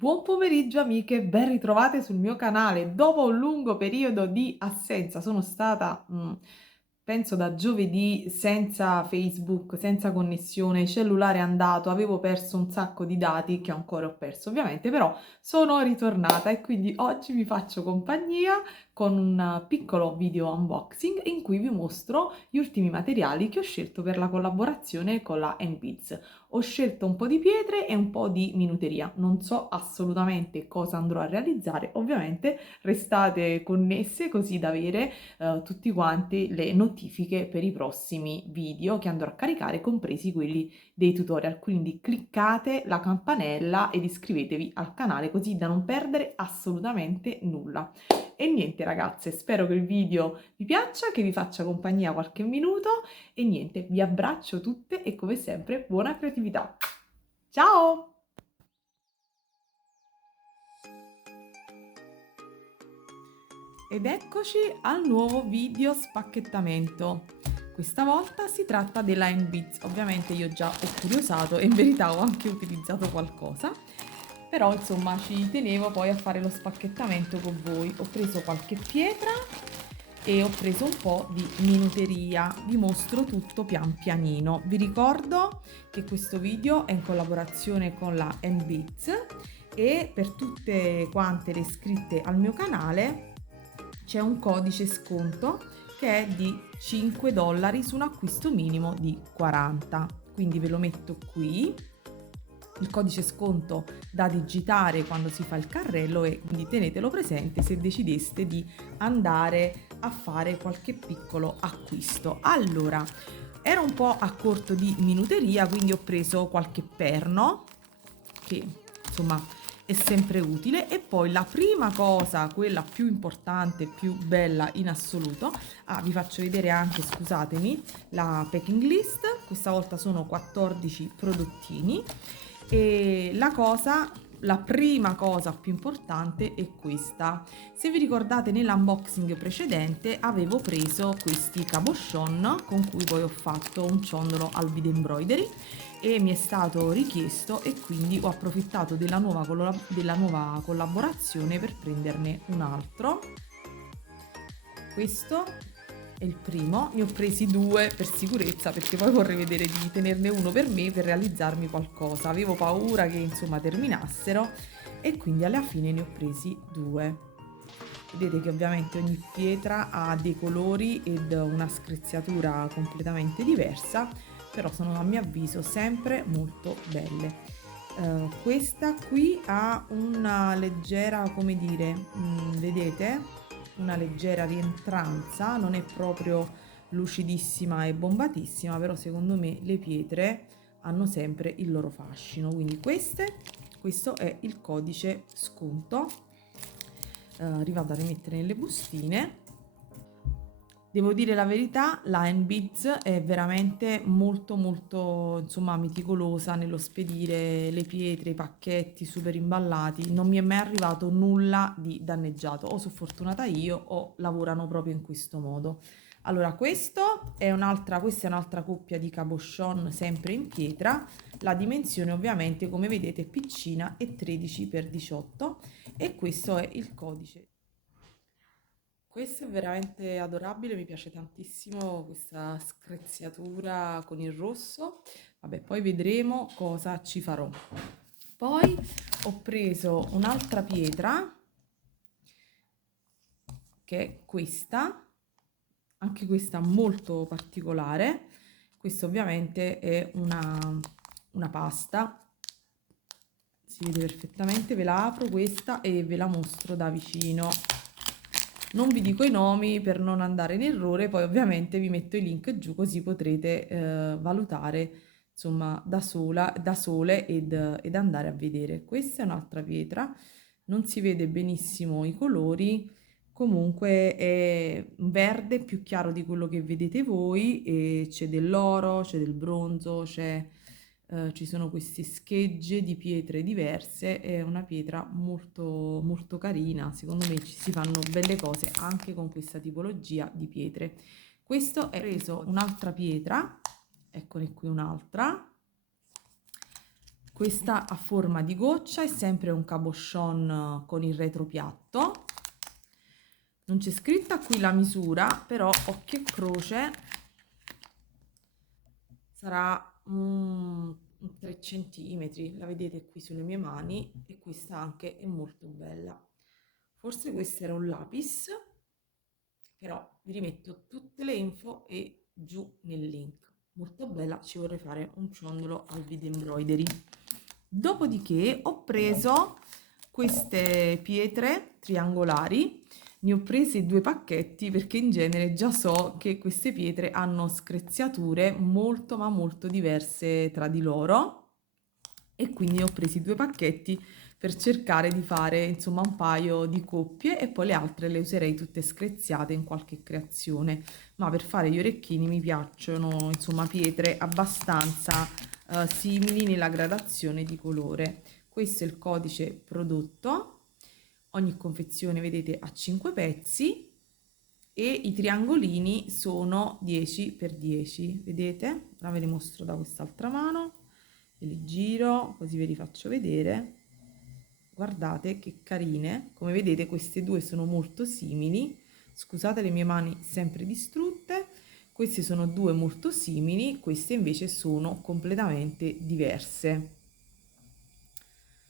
Buon pomeriggio amiche, ben ritrovate sul mio canale. Dopo un lungo periodo di assenza, sono stata, penso da giovedì senza Facebook, senza connessione, il cellulare è andato, avevo perso un sacco di dati che ancora ho perso ovviamente, però sono ritornata e quindi oggi vi faccio compagnia con un piccolo video unboxing in cui vi mostro gli ultimi materiali che ho scelto per la collaborazione con la NBiz. Ho scelto un po' di pietre e un po' di minuteria. Non so assolutamente cosa andrò a realizzare, ovviamente restate connesse così da avere tutti quanti le notifiche per i prossimi video che andrò a caricare, compresi quelli dei tutorial. Quindi cliccate la campanella ed iscrivetevi al canale così da non perdere assolutamente nulla. E niente ragazze, spero che il video vi piaccia, che vi faccia compagnia qualche minuto e niente, vi abbraccio tutte e come sempre buona creatività. Ciao! Ed eccoci al nuovo video spacchettamento. Questa volta si tratta della NBiz. Ovviamente io già ho curiosato e in verità ho anche utilizzato qualcosa, però insomma ci tenevo poi a fare lo spacchettamento con voi. Ho preso qualche pietra e ho preso un po' di minuteria. Vi mostro tutto pian pianino. Vi ricordo che questo video è in collaborazione con la NBiz e per tutte quante le iscritte al mio canale c'è un codice sconto che è di $5 su un acquisto minimo di 40. Quindi ve lo metto qui. Il codice sconto da digitare quando si fa il carrello e quindi tenetelo presente se decideste di andare a fare qualche piccolo acquisto. Allora, ero un po' a corto di minuteria, quindi ho preso qualche perno che insomma è sempre utile e poi la prima cosa, quella più importante, più bella in assoluto, vi faccio vedere anche, scusatemi, la packing list. Questa volta sono 14 prodottini e la prima cosa più importante è questa. Se vi ricordate nell'unboxing precedente avevo preso questi cabochon con cui poi ho fatto un ciondolo al bead embroidery e mi è stato richiesto e quindi ho approfittato della nuova collaborazione per prenderne un altro. Questo è il primo, ne ho presi due per sicurezza perché poi vorrei vedere di tenerne uno per me per realizzarmi qualcosa. Avevo paura che insomma terminassero e quindi alla fine ne ho presi due. Vedete che ovviamente ogni pietra ha dei colori ed una screziatura completamente diversa, però sono a mio avviso sempre molto belle. Questa qui ha una leggera, come dire, vedete? Una leggera rientranza, non è proprio lucidissima e bombatissima, però secondo me le pietre hanno sempre il loro fascino. Quindi questo è il codice sconto. Arrivato a rimettere nelle bustine. Devo dire la verità, la NBiz è veramente molto insomma meticolosa nello spedire le pietre, i pacchetti super imballati. Non mi è mai arrivato nulla di danneggiato, o sono fortunata io o lavorano proprio in questo modo. Allora, questa è un'altra coppia di cabochon sempre in pietra. La dimensione ovviamente come vedete è piccina, è 13x18 e questo è il codice. Questo è veramente adorabile, mi piace tantissimo questa screziatura con il rosso. Vabbè, poi vedremo cosa ci farò. Poi ho preso un'altra pietra, che è questa, anche questa molto particolare. Questa ovviamente è una pasta, si vede perfettamente, ve la apro questa e ve la mostro da vicino. Non vi dico i nomi per non andare in errore, poi ovviamente vi metto i link giù così potrete valutare insomma da sole ed andare a vedere. Questa è un'altra pietra, non si vede benissimo i colori, comunque è un verde più chiaro di quello che vedete voi e c'è dell'oro, c'è del bronzo, ci sono queste schegge di pietre diverse, è una pietra molto carina, secondo me ci si fanno belle cose anche con questa tipologia di pietre. Questo è preso un'altra pietra, eccone qui un'altra, Questa a forma di goccia è sempre un cabochon con il retro piatto. Non c'è scritta qui la misura, però occhio e croce sarà 3 centimetri, la vedete qui sulle mie mani, e questa anche è molto bella. Forse questo era un lapis, però vi rimetto tutte le info e giù nel link. Molto bella, ci vorrei fare un ciondolo al bead embroidery. Dopodiché ho preso queste pietre triangolari, ne ho presi 2 pacchetti perché in genere già so che queste pietre hanno screziature molto ma molto diverse tra di loro, e quindi ne ho presi 2 pacchetti per cercare di fare insomma un paio di coppie, e poi le altre le userei tutte screziate in qualche creazione. Ma per fare gli orecchini mi piacciono insomma pietre abbastanza simili nella gradazione di colore. Questo è il codice prodotto. Ogni confezione vedete ha 5 pezzi e i triangolini sono 10x10, vedete? Ora ve li mostro da quest'altra mano, ve li giro così ve li faccio vedere. Guardate che carine, come vedete queste due sono molto simili, scusate le mie mani sempre distrutte, queste sono due molto simili, queste invece sono completamente diverse.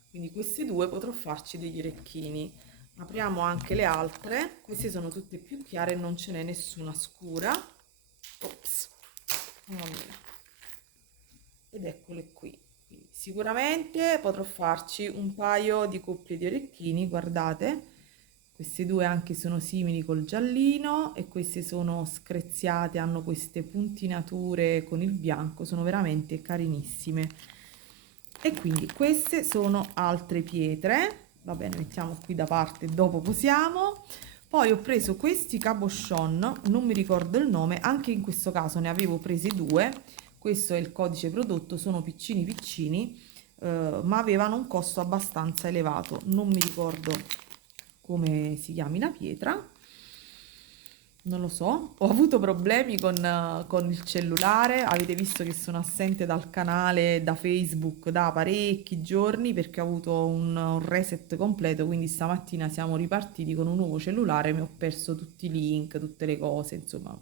Quindi queste due potrò farci degli orecchini. Apriamo anche le altre, queste sono tutte più chiare, non ce n'è nessuna scura. Ops, mamma mia. Ed eccole qui. Quindi sicuramente potrò farci un paio di coppie di orecchini, guardate. Queste due anche sono simili col giallino, e queste sono screziate, hanno queste puntinature con il bianco, sono veramente carinissime. E quindi queste sono altre pietre, va bene, mettiamo qui da parte, dopo posiamo. Poi ho preso questi cabochon, non mi ricordo il nome, anche in questo caso ne avevo presi 2, questo è il codice prodotto, sono piccini piccini, ma avevano un costo abbastanza elevato, non mi ricordo come si chiami la pietra, non lo so, ho avuto problemi con il cellulare, avete visto che sono assente dal canale, da Facebook da parecchi giorni perché ho avuto un reset completo, quindi stamattina siamo ripartiti con un nuovo cellulare, mi ho perso tutti i link, tutte le cose, insomma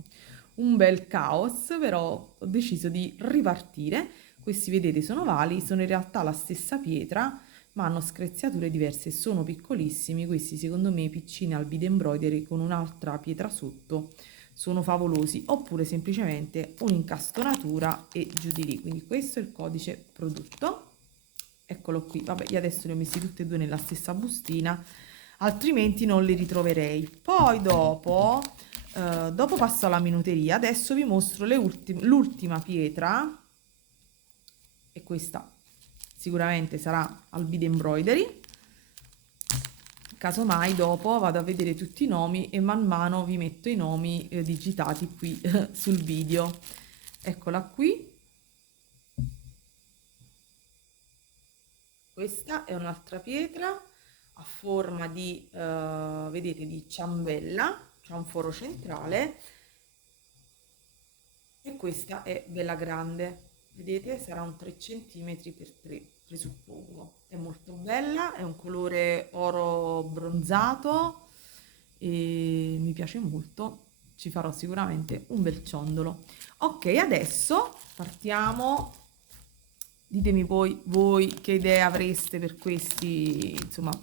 un bel caos, però ho deciso di ripartire. Questi vedete sono ovali, sono in realtà la stessa pietra, ma hanno screziature diverse, sono piccolissimi, questi secondo me piccini al bead embroidery con un'altra pietra sotto sono favolosi, oppure semplicemente un'incastonatura e giù di lì. Quindi questo è il codice prodotto, eccolo qui. Vabbè, io adesso li ho messi tutti e due nella stessa bustina, altrimenti non li ritroverei. Poi dopo passo alla minuteria, adesso vi mostro l'ultima pietra, e questa sicuramente sarà al bead embroidery, casomai dopo vado a vedere tutti i nomi e man mano vi metto i nomi digitati qui sul video. Eccola qui, questa è un'altra pietra a forma di vedete, di ciambella, c'è un foro centrale, e questa è bella grande, vedete sarà un 3 cm per 3 presuppongo, è molto bella, è un colore oro bronzato e mi piace molto, ci farò sicuramente un bel ciondolo. Ok, adesso partiamo, ditemi voi che idee avreste per questi, insomma,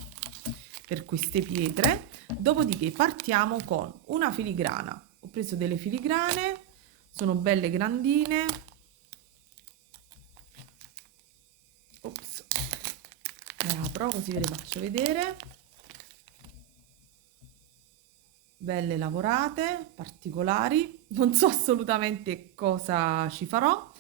per queste pietre. Dopodiché partiamo con una filigrana, ho preso delle filigrane, sono belle grandine. Ops, le apro così ve le faccio vedere. Belle lavorate, particolari, non so assolutamente cosa ci farò,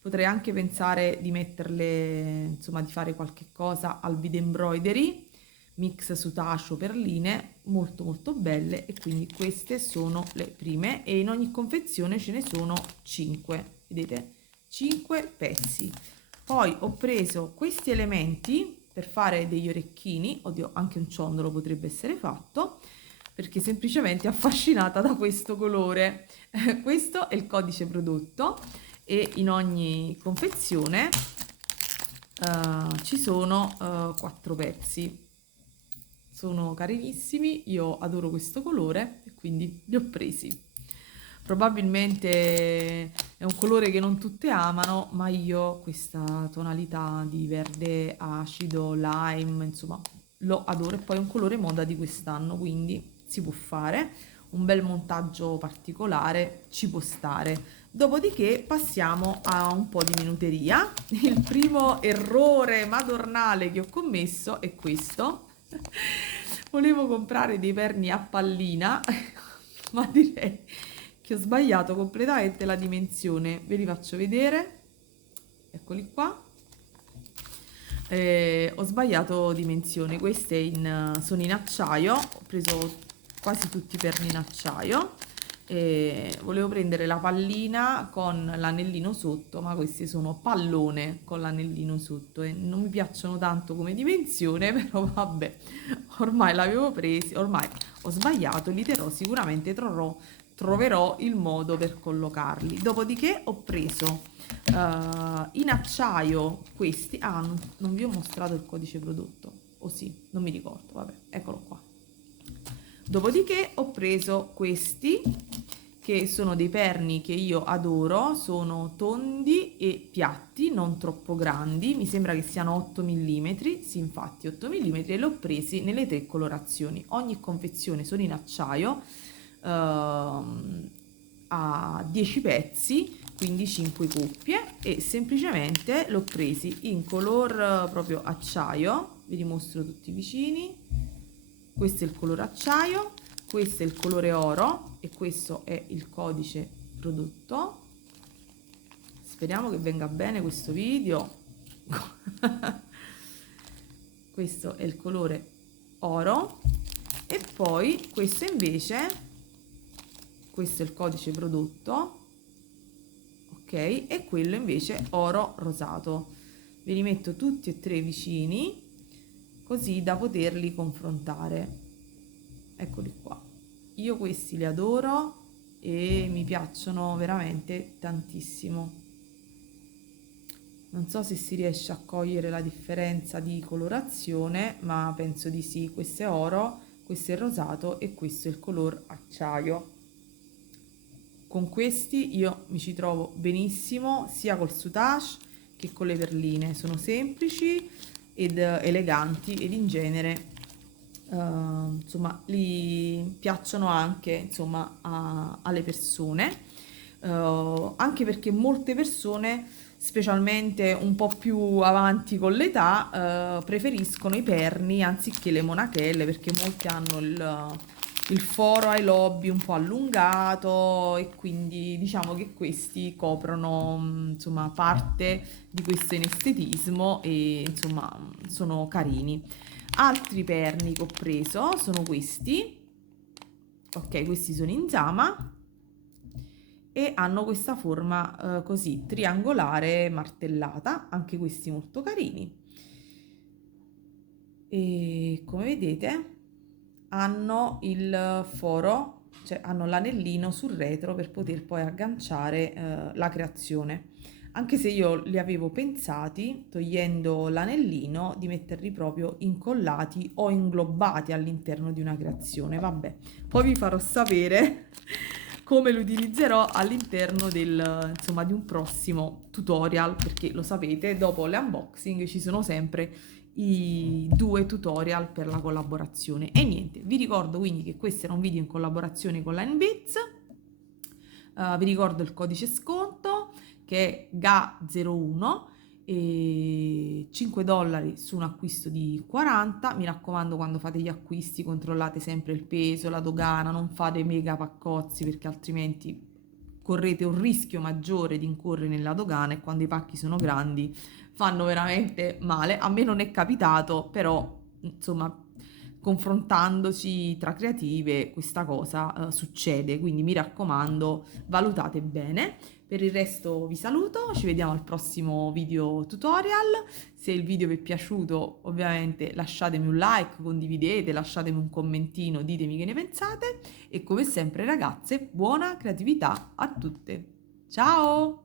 potrei anche pensare di metterle, insomma di fare qualche cosa al bead embroidery, mix sutacio perline, molto molto belle, e quindi queste sono le prime, e in ogni confezione ce ne sono 5, vedete, 5 pezzi. Poi ho preso questi elementi per fare degli orecchini, oddio anche un ciondolo potrebbe essere fatto, perché semplicemente affascinata da questo colore. Questo è il codice prodotto, e in ogni confezione ci sono 4 pezzi. Sono carinissimi, io adoro questo colore e quindi li ho presi. Probabilmente è un colore che non tutte amano, ma io questa tonalità di verde acido, lime, insomma, lo adoro. E poi è un colore moda di quest'anno, quindi si può fare. Un bel montaggio particolare ci può stare. Dopodiché passiamo a un po' di minuteria. Il primo errore madornale che ho commesso è questo. Volevo comprare dei perni a pallina, ma direi che ho sbagliato completamente la dimensione. Ve li faccio vedere. Eccoli qua. Ho sbagliato dimensione. Queste sono in acciaio. Ho preso quasi tutti i perni in acciaio. Volevo prendere la pallina con l'anellino sotto, ma questi sono pallone con l'anellino sotto e non mi piacciono tanto come dimensione, però vabbè, ormai l'avevo presi, ormai ho sbagliato, li terrò, sicuramente troverò il modo per collocarli. Dopodiché ho preso in acciaio questi, non vi ho mostrato il codice prodotto, o sì, non mi ricordo, vabbè, eccolo qua. Dopodiché ho preso questi che sono dei perni che io adoro, sono tondi e piatti, non troppo grandi, mi sembra che siano 8 mm, sì infatti 8 mm, e li ho presi nelle 3 colorazioni. Ogni confezione sono in acciaio, a 10 pezzi, quindi 5 coppie, e semplicemente l'ho presi in color proprio acciaio, vi dimostro tutti vicini. Questo è il colore acciaio, questo è il colore oro e questo è il codice prodotto. Speriamo che venga bene questo video. Questo è il colore oro e poi questo invece, questo è il codice prodotto, ok, e quello invece oro rosato. Ve li metto tutti e 3 vicini, così da poterli confrontare. Eccoli qua, io questi li adoro e mi piacciono veramente tantissimo. Non so se si riesce a cogliere la differenza di colorazione, ma penso di sì. Questo è oro, questo è rosato e questo è il color acciaio. Con questi io mi ci trovo benissimo sia col soutache che con le perline, sono semplici ed eleganti ed in genere insomma li piacciono anche insomma alle persone, anche perché molte persone, specialmente un po' più avanti con l'età, preferiscono i perni anziché le monachelle, perché molti hanno il foro ai lobby un po' allungato e quindi diciamo che questi coprono insomma parte di questo inestetismo e insomma sono carini. Altri perni che ho preso sono questi, ok, questi sono in zama e hanno questa forma così triangolare martellata, anche questi molto carini. E come vedete hanno il foro, cioè hanno l'anellino sul retro per poter poi agganciare la creazione. Anche se io li avevo pensati, togliendo l'anellino, di metterli proprio incollati o inglobati all'interno di una creazione. Vabbè, poi vi farò sapere come lo utilizzerò all'interno insomma, di un prossimo tutorial, perché lo sapete, dopo le unboxing ci sono sempre i 2 tutorial per la collaborazione. E niente, vi ricordo quindi che questo era un video in collaborazione con Line Bits. Vi ricordo il codice sconto che è GA01 e $5 su un acquisto di 40. Mi raccomando, quando fate gli acquisti controllate sempre il peso, la dogana, non fate mega paccozzi perché altrimenti correte un rischio maggiore di incorrere nella dogana, e quando i pacchi sono grandi fanno veramente male. A me non è capitato, però insomma confrontandoci tra creative questa cosa succede, quindi mi raccomando, valutate bene. Per il resto vi saluto, ci vediamo al prossimo video tutorial. Se il video vi è piaciuto, ovviamente lasciatemi un like, condividete, lasciatemi un commentino, ditemi che ne pensate e come sempre ragazze, buona creatività a tutte. Ciao!